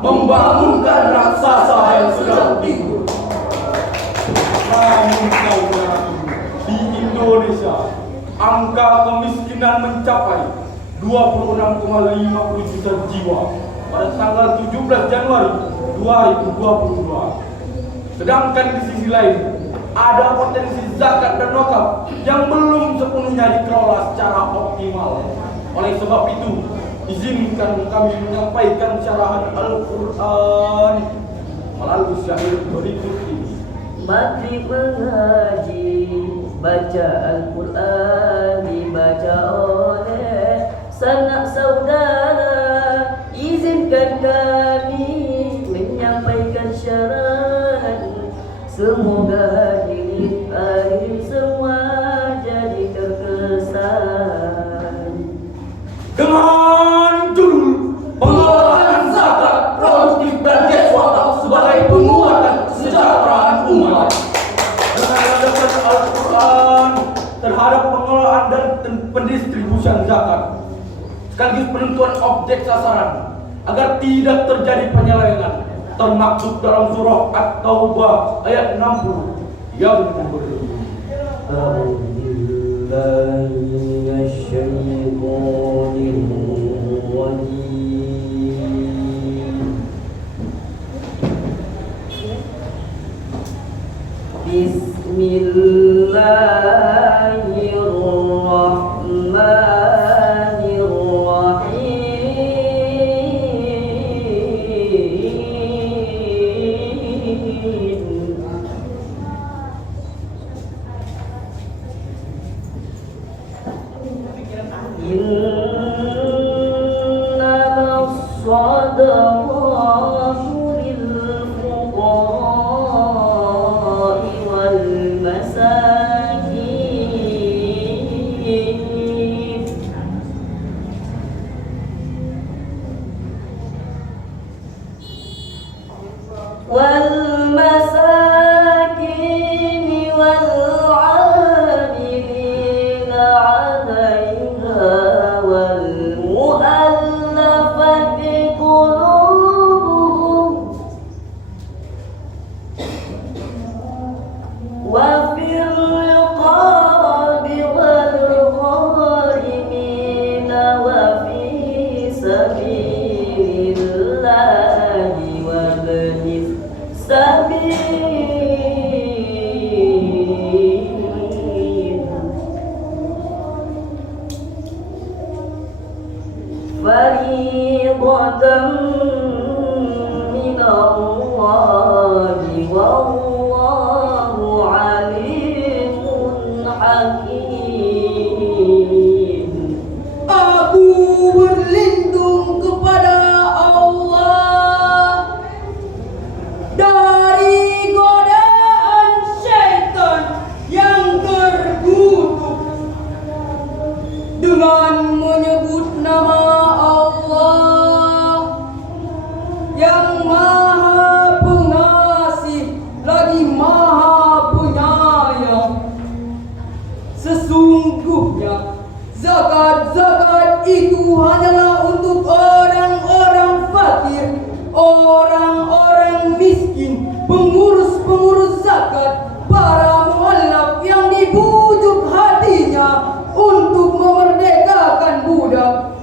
membangunkan raksasa yang sedang tidur. Namun saudaraku, di Indonesia angka kemiskinan mencapai 26,50 juta jiwa pada tanggal 17 Januari 2022. Sedangkan di sisi lain ada potensi zakat dan wakaf yang belum sepenuhnya dikelola secara optimal. Oleh sebab itu, izinkan kami menyampaikan syarahan Al-Quran melalui syair berikut ini. Mari mengaji, baca Al-Quran dibaca oleh sanak saudara. Izinkan kami menyampaikan syarahan. Semoga hadirin semua jadi terkesan. Dengan judul pengelolaan zakat produktif dan gas wakaf sebagai penguatan kesejahteraan umat. Dengan landasan Al-Quran terhadap pengelolaan dan pendistribusian zakat, sekaligus penentuan objek sasaran agar tidak terjadi penyelewengan, termaktub dalam surah At-Taubah ayat 60 yang berbunyi fariidatan minallahi wallahu alimun hakim. Aku berlindung kepada Allah dari godaan syaitan yang terkutuk dengan menyebut nama Allah yang Maha Pengasih lagi Maha Penyayang. Sesungguhnya zakat itu hanyalah untuk orang-orang fakir, orang-orang miskin, pengurus-pengurus zakat, para mu'allaf yang dibujuk hatinya untuk memerdekakan budak,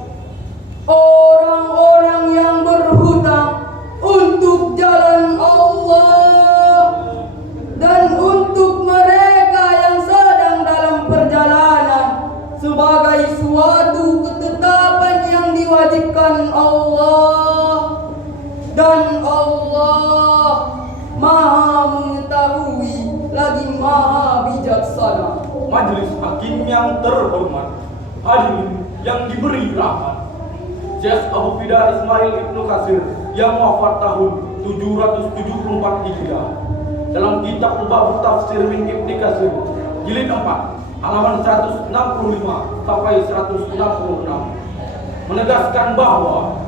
orang-orang yang berhutang untuk jalan Allah, dan untuk mereka yang sedang dalam perjalanan sebagai suatu ketetapan yang diwajibkan Allah. Dan Allah Maha mengetahui lagi Maha bijaksana. Majelis hakim yang terhormat, hadirin yang diberi rahmat, Syekh Abu Fida Ismail Ibnu Katsir yang wafat tahun 774 Hijriah dalam kitab Bab Tafsir min Ibnu Katsir jilid 4 halaman 165 sampai 166 menegaskan bahwa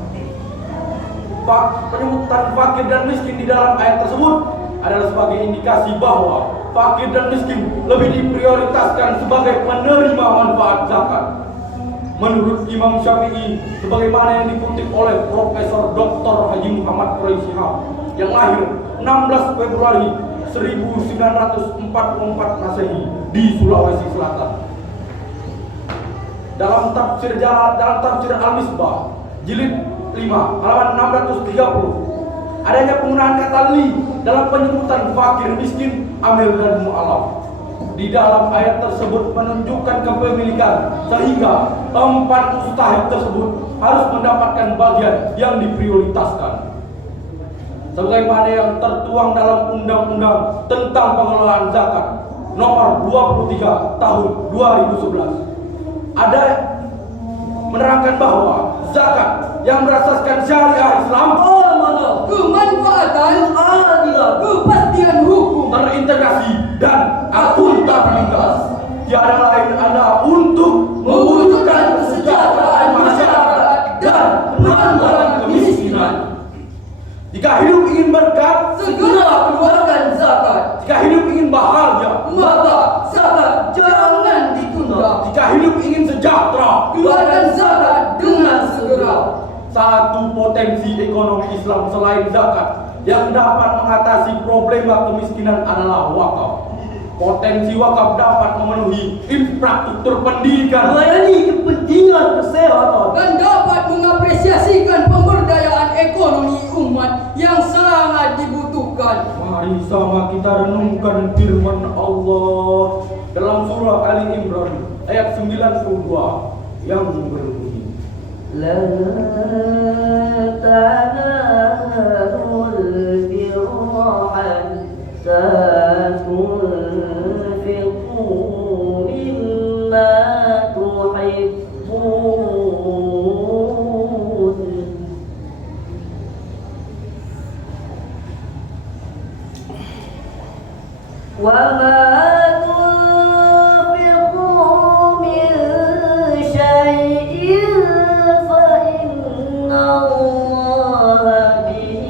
penyebutan fakir dan miskin di dalam ayat tersebut adalah sebagai indikasi bahwa fakir dan miskin lebih diprioritaskan sebagai penerima manfaat zakat. Menurut Imam Syafi'i, sebagaimana yang dikutip oleh Profesor Dr. Haji Muhammad Quraish Shihab yang lahir 16 Februari 1944 Masehi di Sulawesi Selatan. Dalam tafsir Al-Misbah jilid 5 halaman 630 adanya penggunaan kata li dalam penyebutan fakir, miskin, amil dan mu'alaf. Di dalam ayat tersebut menunjukkan kepemilikan sehingga 4 mustahik tersebut harus mendapatkan bagian yang diprioritaskan. Sebagaimana yang tertuang dalam Undang-Undang tentang Pengelolaan Zakat Nomor 23 Tahun 2011. Ada menerangkan bahwa zakat yang berasaskan syariah Islam amanah, kemanfaatan, keadilan, kepastian hukum, terintegrasi dan akuntabilitas tiada lain adalah untuk mewujudkan kesejahteraan masyarakat dan penanggulangan kemiskinan. Jika hidup ingin berkat, Segera keluarkan zakat, jika hidup ingin bahagia, maka zakat jangan ditunda. jika hidup ingin sejahtera, Keluarkan zakat dengan segera. satu potensi ekonomi Islam selain zakat yang dapat mengatasi problema kemiskinan adalah wakaf. Potensi wakaf dapat memenuhi infrastruktur pendidikan, Melayani kepentingan kesehatan. Dan dapat mengapresiasikan pemberdayaan ekonomi umat yang sangat dibutuhkan. Mari sama kita renungkan firman Allah dalam surah Ali Imran ayat 92 yang berbunyi, لن تنالوا البر حتى تنفقوا مما تحبون وما تنفقوا من شيء فإن الله به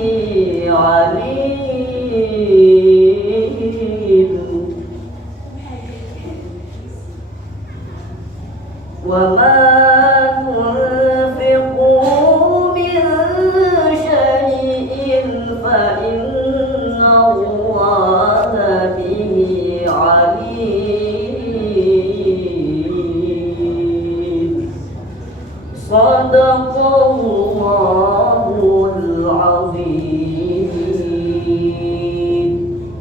عليم وما تنفقوا من شيء فإن الله به عليم صدق الله العظيم.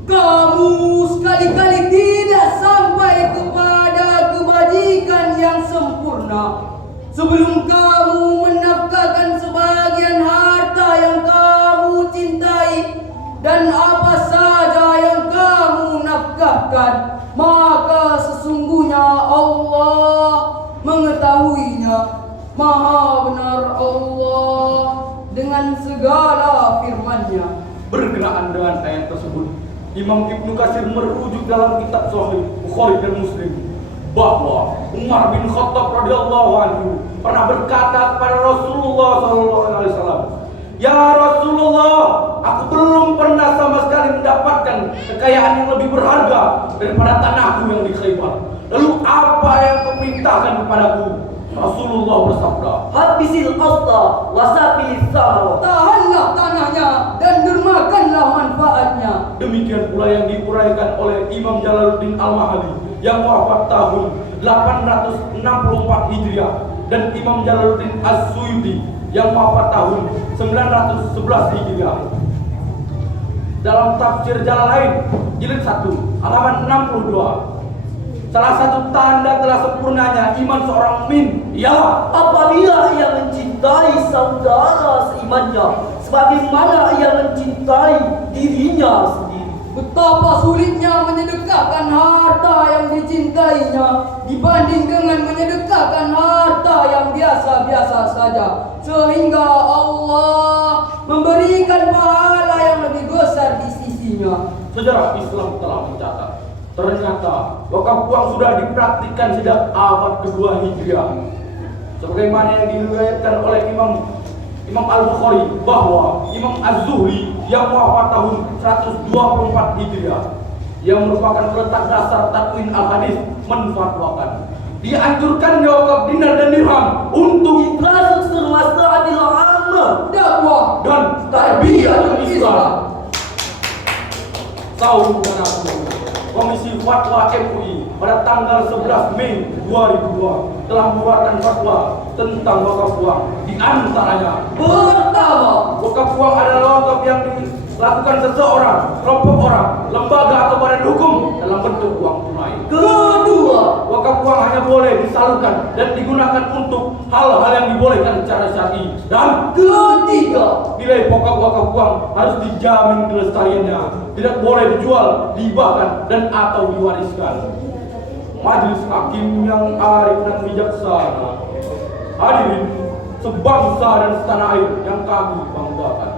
Kamu sekali-kali tidak sampai kepada kebajikan yang sempurna sebelum kamu menafkahkan sebagian harta yang kamu cintai, dan apa saja yang kamu nafkahkan, maka sesungguhnya Allah mengetahuinya. Maha benar Allah dengan segala firman-Nya. berkenaan dengan ayat tersebut. Imam Ibnu Katsir merujuk dalam kitab Sahih Bukhari dan Muslim bahwa Umar bin Khattab radhiyallahu anhu pernah berkata kepada Rasulullah SAW, "Ya Rasulullah, aku belum pernah sama sekali mendapatkan kekayaan yang lebih berharga daripada tanahku yang di Khaybar. Lalu apa yang kau perintahkan kepadaku?" Rasulullah bersabda, Habisil asla wasabilis samar. Tahanlah tanahnya dan dermakanlah manfaatnya. demikian pula yang diuraikan oleh Imam Jalaluddin Al-Mahali yang wafat tahun 864 Hijriah dan Imam Jalaluddin As-Suyuti yang wafat tahun 911 Hijriah. Dalam tafsir Jalalain jilid 1 halaman 62, salah satu tanda telah sempurnanya iman seorang mukmin ialah Apabila ia mencintai saudara seimannya sebagaimana ia mencintai dirinya sendiri. Betapa sulitnya menyedekahkan harta yang dicintainya dibanding dengan menyedekahkan harta yang biasa-biasa saja, sehingga Allah memberikan pahala yang lebih besar di sisinya. Sejarah Islam telah mencatat, ternyata wakaf uang sudah dipraktikkan sejak abad kedua Hijriah. Sebagaimana yang diriwayatkan oleh Imam Al-Bukhari bahwa Imam Az-Zuhri yang wafat tahun 124 Hijriah yang merupakan peletak dasar takwin al-hadis menfatwakan dianjurkan wakaf dinar dan dirham untuk Infrastruktur maslahil ammah Dakwah dan tarbiyah Waalaikumsalam. Saudaraku, Komisi Fatwa MUI pada tanggal 11 Mei 2002 telah mengeluarkan fatwa tentang wakaf uang. Di antaranya, Pertama, wakaf uang adalah wakaf yang dilakukan seseorang, kelompok orang, lembaga atau badan hukum dalam bentuk uang tunai. kedua, Wakaf uang hanya boleh disalurkan dan digunakan untuk hal-hal yang dibolehkan secara syar'i. Dan ketiga, nilai pokok wakaf uang harus dijamin kelestariannya, tidak boleh dijual, dihibahkan dan atau diwariskan. Majelis hakim yang arif dan bijaksana, hadirin sebangsa dan setanah air yang kami banggakan.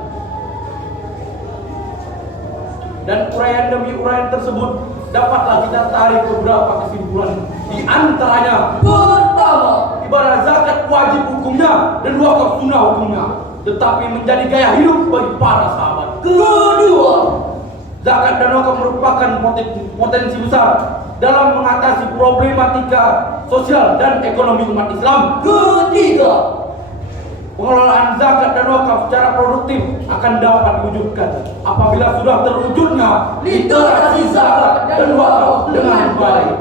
Dan uraian demi uraian tersebut dapatlah kita tarik beberapa kesimpulan. Di antaranya, pertama, ibadah zakat wajib hukumnya dan wakaf sunnah hukumnya, tetapi menjadi gaya hidup bagi para sahabat. kedua, Zakat dan wakaf merupakan potensi besar dalam mengatasi problematika sosial dan ekonomi umat Islam. ketiga, Pengelolaan zakat dan wakaf secara produktif akan dapat diwujudkan apabila sudah terwujudnya Literasi zakat dan wakaf dengan baik.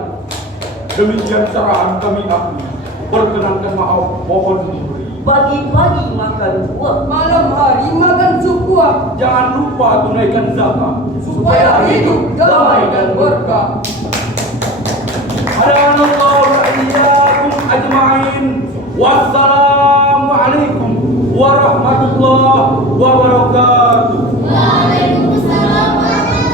Demikian carahan kami akui. Perkenankan maaf, mohon diberi. pagi-pagi makan buah, Malam hari makan sup buah Jangan lupa tunaikan zakat supaya hidup damai dan berkah.